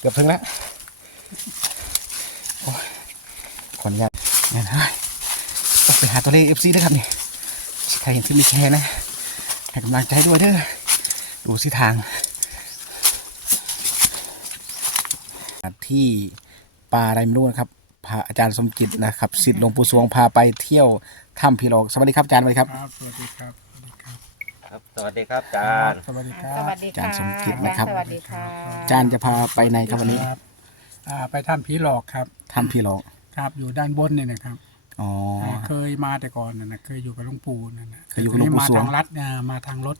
เกือบถึงแล้วโอ้ยขออนุญาตนี่ยนะต้องไปหาตัวเลขเอฟซีด้วยครับนี่ใครเห็นที่มีแชร์นะให้กำลังใจด้วยเด้อดูสิทาง ที่ป่าอะไรไม่รู้นะครับพาอาจารย์สมจิตนะครับสิทธิ์หลวงปู่สวงพาไปเที่ยวถ้ำพีรอกสวัสดีครับอาจารย์สวัสดีครับ ครับ สวัสดีครับ ครับครับสวัสดีครับอาจารย์ สวัสดีครัสบวัสดีอาจารค่ะย์สมจิตนะครับสวัสดีค่ะอาจารย์จะพาไปไหนครับวันนี้ครับอ่าไปถ้ำผีหลอกครับถ้ำพีรอกครับอยู่ด้านบนเนี่ยนะครับอ๋อาเคยมาแต่ก่อนนะนะเคยอยู่กับหลวงปู่นั่นนะเคยอยู่กับหลวงปู่มาสวงทางลัดอ่ามาทางรถ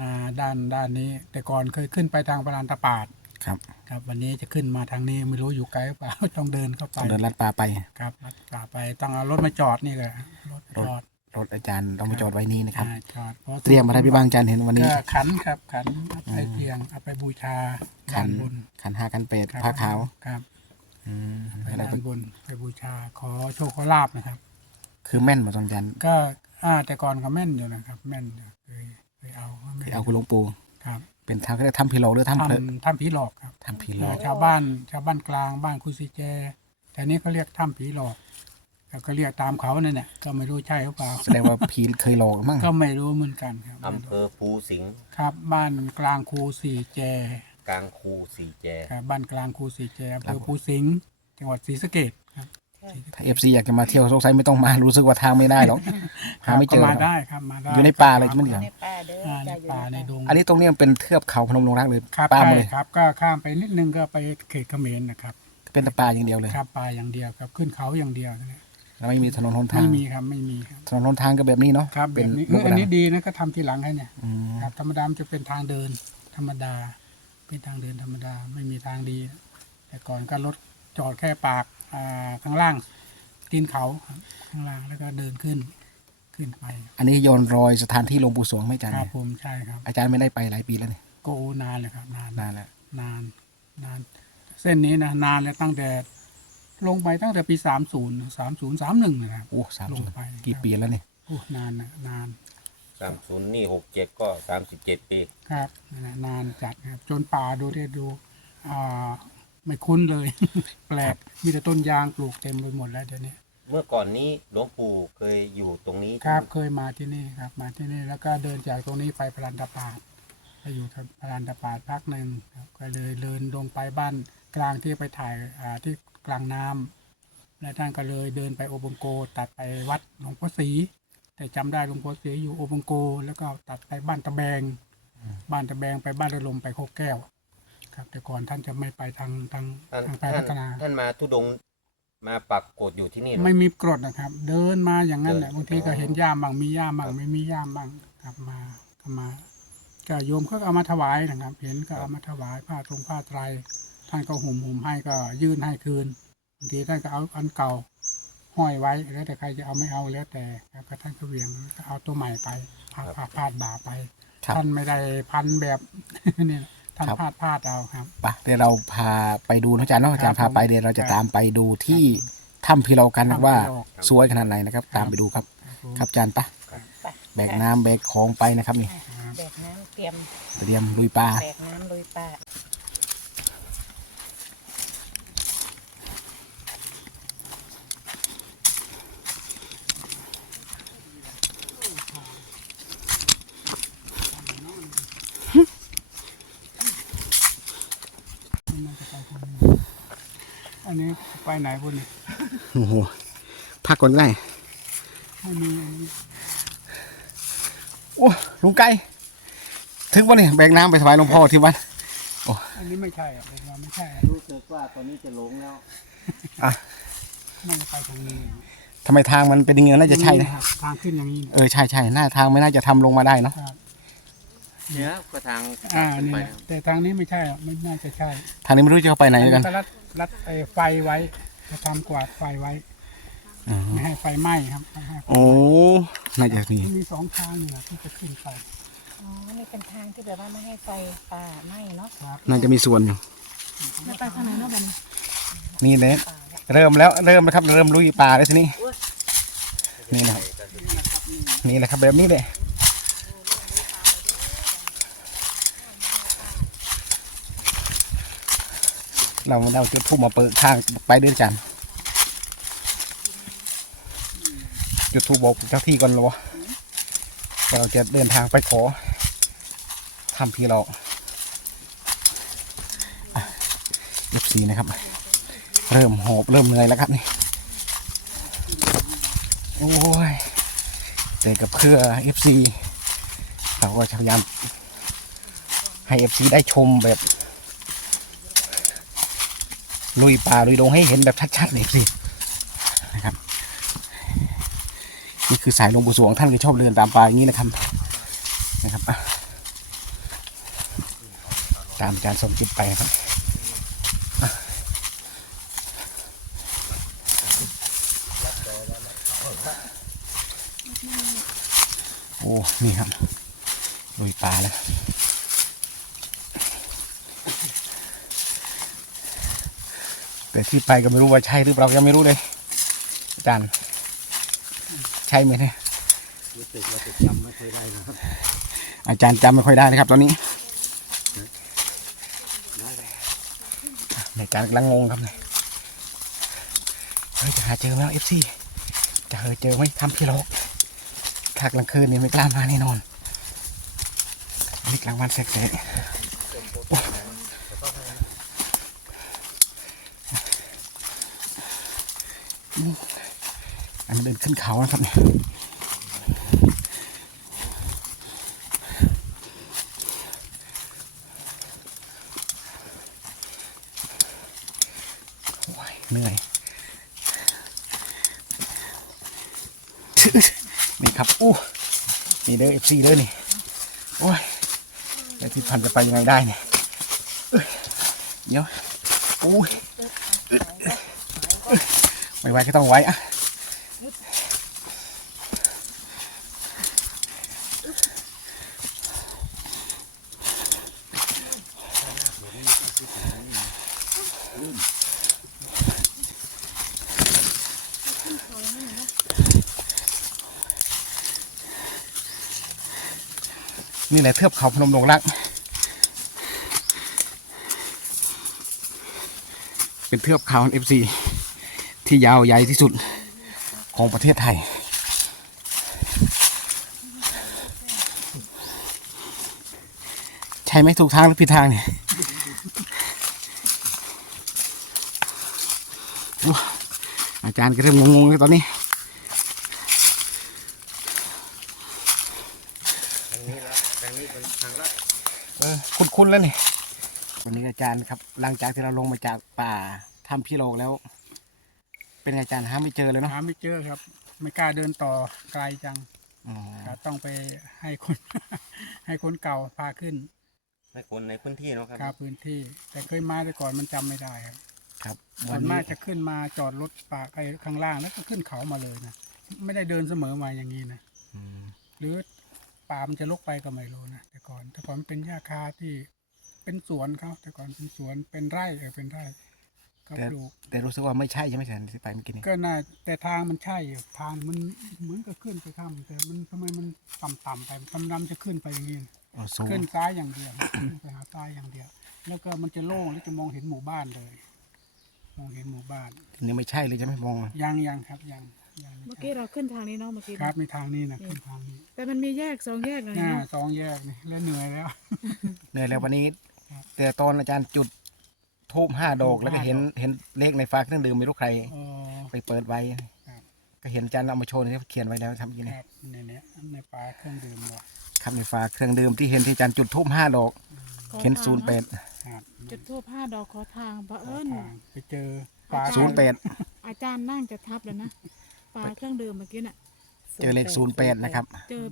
มาด้านด้านนี้ แต่ก่อนเคยขึ้นไปทางปรานตะปาดครับครับ วันนี้จะขึ้นมาทางนี้ไม่รู้อยู่ไกลหรือเปล่า ต้องเดินเข้าไปต้องเดินลัดป่าไป ครับลัดป่าไปต้องเอารถมาจอดนี่แหละรถจอด รถอาจารย์ต้องมาจอดไว้นี่นะครับ อ่าจอดพาะเตรียมอะไรไปบ้างอาจารย์เห็นวันนี้ ก็ขันครับขันเอาไปเพียงเอาไปบูชาขัด้าน นบนขันห้าขันเป็ดครับผ้าขาวครับอืมไปอะไรด้าก็นบนไปบูชาขอโชคขอลาบนะครับ คือแม่นมาตรงอาจารย์ก็อ่าแต่ก่อนก็แม่นอยู่นะครับ แม่นอยู่เคยเคยเอาก็แม่ที่นเอาคุณหลวงปู่ครับเป็นทางเขาเรียกถ้ำพีรอกหรือถ้ำเพลทำทำผีหลอกครับถ้ำพีรอก ชาวบ้านชาวบ้านกลางบ้านคุซิเจแต่นี้เขาเรียกถ้ำผีหลอก แล้วก็เรียกตามเขานั่นแหละก็ไม่รู้ใช่หรือเปล่า แสดงว่าพีเคยหลอกมั้งก็ไม่รู้เหมือนกันครับอำเภอภูสิงห์ครับ บ้านกลางคูสีแจกลางคูสี่แจครับบ้านกลางคูสีแจอำเภอภูสิงห์จังหวัดศรีสะเกษครับถ้าเอฟซีอยากจะมาเที่ยวสงสัยไม่ต้องมารู้สึกว่าทางไม่ได้หรอกหาไม่เจอก็หรมาอกได้ครับมาได้อยู่ในป่าเลยใช่ไหมเนี่ยในป่าเด้ออ่าในจะอยู่ป่าในดงอันนี้ตรงนี้มันเป็นเทือกเขาพนมดงรักเลยครับป่าหมดใช่เลยครับ ก็ข้ามไปนิดนึงก็ไปเขตเขมรนะครับ เป็นแต่ป่าอย่างเดียวเลยครับป่าอย่างเดียวครับขึ้นเขาอย่างเดียวนั่นแหละแล้ว ไม่มีถนนหนทางไม่มีครับไม่มีครับถนนหนทางก็แบบนี้เนาะครับแบเป็นบนี้ลูกอันนี้ระนาดีนะก็ทำทีหลังให้เนี่ยอืมครับธรรมดามันจะเป็นทางเดิน ธรรมดา เป็นทางเดินธรรมดาไม่มีทางดี แต่ก่อนก็รถจอดแค่ปากอ่าข้างล่างตีนเขาครับข้างล่างแล้วก็เดินขึ้นขึ้นไป อันนี้ย้อนรอยสถานที่หลวงปู่สวงไหม่อาจารย์ครับเนี่ยผมใช่ครับอาจารย์ไม่ได้ไปหลายปีแล้วเนี่ยโกนานเลยครับนานนานแล้วนานนาน เส้นนี้นะนานแล้วตั้งแต่ ลงไปตั้งแต่ปีสามศูนย์สามศูนย์สามหนึ่งนะครับ โอ้สามลสิงบไป กี่ปีแล้วเนี่ยโอ้นานนะนานสามศูนย์นี่หกเจ็ดก็สามสิบเจ็ดปีครับนั่นน่ะนานจัดครับจนป่าดูได้ดูอ่าไม่คุ้นเลย แปลกมีแต่ต้นยางปลูกเต็มไปหมดแล้วเดี๋ยวนี้เมื่อก่อนนี้หลวงปู่เคยอยู่ตรงนี้ครับเคยมาที่นี่ครับ มาที่นี่แล้วก็เดินจากตรงนี้ไปพลันตะปาดไปอยู่พลันตะปาดพักหนึ่งครับก็เลยเดินลงไปบ้านกลางที่ไปถ่ายอ่าที่ กลางน้ำแล้วท่านก็เลยเดินไปโอบังโก ตัดไปวัดหลวงพ่อศรีแต่จำได้หลวงพ่อศรีอยู่โอบังโก แล้วก็ตัดไปบ้านตะแบง บ้านตะแบงไปบ้านระลมไปโคกแก้ว ครับ แต่ก่อนท่านจะไม่ไปทางทางท่านทางไปท่าพันฒนา ท่านมาทุดงค์มาปักกดอยู่ที่นี่เหรอไม่มีกรดนะครับ เดินมาอย่างนั้นแหละเดินบางทีก็เห็นย่ามบางมีย่ามบางครับไม่มีย่ามบางกลับมาก็มาก็โยมก็เอามาถวายนะครับ เห็นก็เอามาถวายผ้าตรงผ้าไตร ท่านก็ห่มห่มให้ก็ยื่นให้คืนบางทีท่านก็เอาอันเก่าห้อยไว้แล้วแต่ใครจะเอาไม่เอาแล้วแต่ครับก็ท่านก็เหวียงก็เอาตัวใหม่ไปพาดพาดพาดบ่าไป ครับ ท่านไม่ได้พันแบบนี่นะท่านครับพาดพาดเอาครับ ไปเดี๋ยวเราพาไปดูนะอาจารย์เนาะอาจารย์ครัพาบไปเดี๋ยวเราจะครับตามไปดูที่ถ้ำพีเรากันนะถ้ำว่าพีเราสวยขนาดไหนนะครับครับตามไปดูครับผมครับอาจารย์ปะไปแบกน้ำแบกของไปนะครับนี่ครับแบกน้ำเตรียมเตรียมลุยป่าแบกน้ำลุยป่า อันนี้ ไปไหนพวกนี้โอ้โหพักก่อนก็ได้ไม่มีอันนี้โอ้ลุงไก่ถึงวันนี้แบกน้ำไปถวายหลวงพ่อที่วัดอันนี้ไม่ใช่อะผมว่าไม่ใช่อะรู้สึกว่าตอนนี้จะหลงแล้ว อะน่าจะไปทางนี้ทำไมทางมันเป็นอย่างนี้น่าจะใช่นะครับทางขึ้นอย่างนี้ เออใช่ใช่หน้าทางไม่น่าจะทำลงมาได้เนาะ ครับ เนี่ยก็ทางอ่านี่แหละแต่ทางนี้ไม่ใช่อะไม่น่าจะใช่ทางนี้ไม่รู้จะเข้าไปไหนเหมือนกัน ก็รัดรัดไอ้ไฟไว้จะทำกวาดไฟไว้อ๋อ ไม่ให้ไฟไหม้ครับไม่ให้ไฟโอ้น่าจะมี มันมีสองทางนี่แหละที่จะขึ้นไปอ๋อนี่เป็นทางที่แบบว่าไม่ให้ไฟป่าไหม้เนาะครับน่าจะมีส่วนอยู่แล้วไปทางไหนเนาะบัดนนี่เลยเริ่มแล้วเริ่มแล้วครับ เริ่มลุยป่าแล้วทีนี้ นี่นะครับนี่แหละครับแบบนี้เลย เราเราจุดทูบมาเปิดทางไปด้วยกันจุดทูบบอกเจ้าที่ก่อนหรอเราจะเดินทางไปขอทำพี่เราเอฟซีนะครับ เริ่มหอบเริ่มเหนื่อยแล้วครับนี่โอ้ยเจอกับเพื่อเอฟซีเราก็พยายามให้เอฟซีได้ชมแบบ ลุยป่าลุยดงให้เห็นแบบชัดๆเลยสินะครับ นี่คือสายหลวงปู่สวงท่านก็ชอบเดินตามป่าอย่างนี้นะครับนะครับตามอาจารย์สมจิตไปครับอะโอ้ นี่ครับลุยป่าแล้ว แต่ที่ไปก็ไม่รู้ว่าใช่หรือเปล่ายังไม่รู้เลยอาจารย์ใช่ไหมเนี่ยรู้สึกว่าจะจำไม่เคยได้นะครับอาจารย์จำไม่ค่อยได้นะครับ ตอนนี้ในอาจารย์กำลังงงครับเนี่ยเฮ้ยจะหาเจอไหมเอฟซีจะเจอเจอไหมทำพี่โลกถ้ากลางคืนนี่ไม่กล้ามาแน่นอนนนี้กลางวันแสกๆโอ้ อันนี้เดินขึ้นเขานะครับเนี่ยโอ้ยเหนื่อย นี่ครับอู้นี่เด้อเอฟซีเด้อนี่ โอ้ยแล้วที่พันจะไปยังไงได้เนี่ยเยเดี๋ยวโอ้ย ไม่ไหวก็ต้องไหวอะนี่แหละเทือกเขาพนมดงรัก เป็นเทือกเขาเอฟซี ที่ยาวใหญ่ที่สุดของประเทศไทย ใช่ไหมถูกทางหรือผิดทางเนี่ยอาจารย์ก็เริ่มงงๆเลยตอนนี้คุ้นๆแล้วนี่วันนี้อาจารย์ครับ หลังจากที่เราลงมาจากป่าทำพี่โลกแล้ว เป็นไงอาจารย์หาไม่เจอเลยเนาะหาไม่เจอครับ ไม่กล้าเดินต่อไกลจังอ๋อครับต้องไปให้คน ให้คนเก่าพาขึ้นให้คนในพื้นที่เนาะครับครับพื้นที่ แต่เคยมาแต่ก่อนมันจำไม่ได้ครับครับส่วัวนนนี้มากจะขึ้นมาจอดรถป่าไอ้ข้างล่างแล้วก็ขึ้นเขามาเลยนะไม่ได้เดินเสมอมาอย่างนี้นะ อืมหรือป่ามันจะลกไปก็ไม่รู้นะแต่ก่อนแต่ก่อนมันเป็นหญ้าคาที่เป็นสวนเขาแต่ก่อนเป็นสวนเป็นไร่เออเป็นไร่ ก็ปลูกแต่รู้สึกว่าไม่ใช่ใช่ไหมอาจารย์ที่ไปเมื่อกี้นี้ก็น่าแต่ทางมันใช่อยู่ทางมันเหมือนกับขึ้นไปข้ามแต่มันทำไมมันต่ำๆไปกำลังจะขึ้นไปอย่างนี้นะอ๋อสูงขึ้นซ้ายอย่างเดียวขึ้นไปหาซ้ายอย่างเดียว แล้วก็มันจะโล่งแล้วจะมองเห็นหมู่บ้านเลย มองเห็นหมู่บ้านนี่ไม่ใช่เลยใช่ไหมมองยังยังครับยังยังไม่เมื่อใช่กี้เราขึ้นทางนี้เนาะเมื่อกี้ครับในทางนี้นะขึ้นทางนี้แต่มันมีแยกสองแยกเลยหน้าเนาะสองแยกนี่แล้วเหนื่อยแล้ว เหนื่อยแล้ววันนี้ครับแต่ตอนอาจารย์จุด ทูบห้าดอกธูปแล้วก็ห้าเห็นดอกเห็นเลขในฟ้าเครื่องดื่มไม่รู้ใคร อ๋อ ไปเปิดไว้ ครับ ก็เห็นอาจารย์เอามาโชว์ที่เขียนไว้แล้วทำยังคไงรับในเนี้ยในปลาเครื่องดื่มว่ะครับในฟ้าเครื่องดื่มที่เห็นที่อาจารย์จุดทูบห้าดอก ขอเขียนทางศูนย์แปดครับจุดทูบห้าดอกขอทางเผอิญทางไปเจอปลาศูนย์แปดอาจารย์นั่งจะทับแล้วนะปลาเครื่องดื่มเมื่อกี้น่ะ เจอเลขศูนย์แปดนะครับ เจอ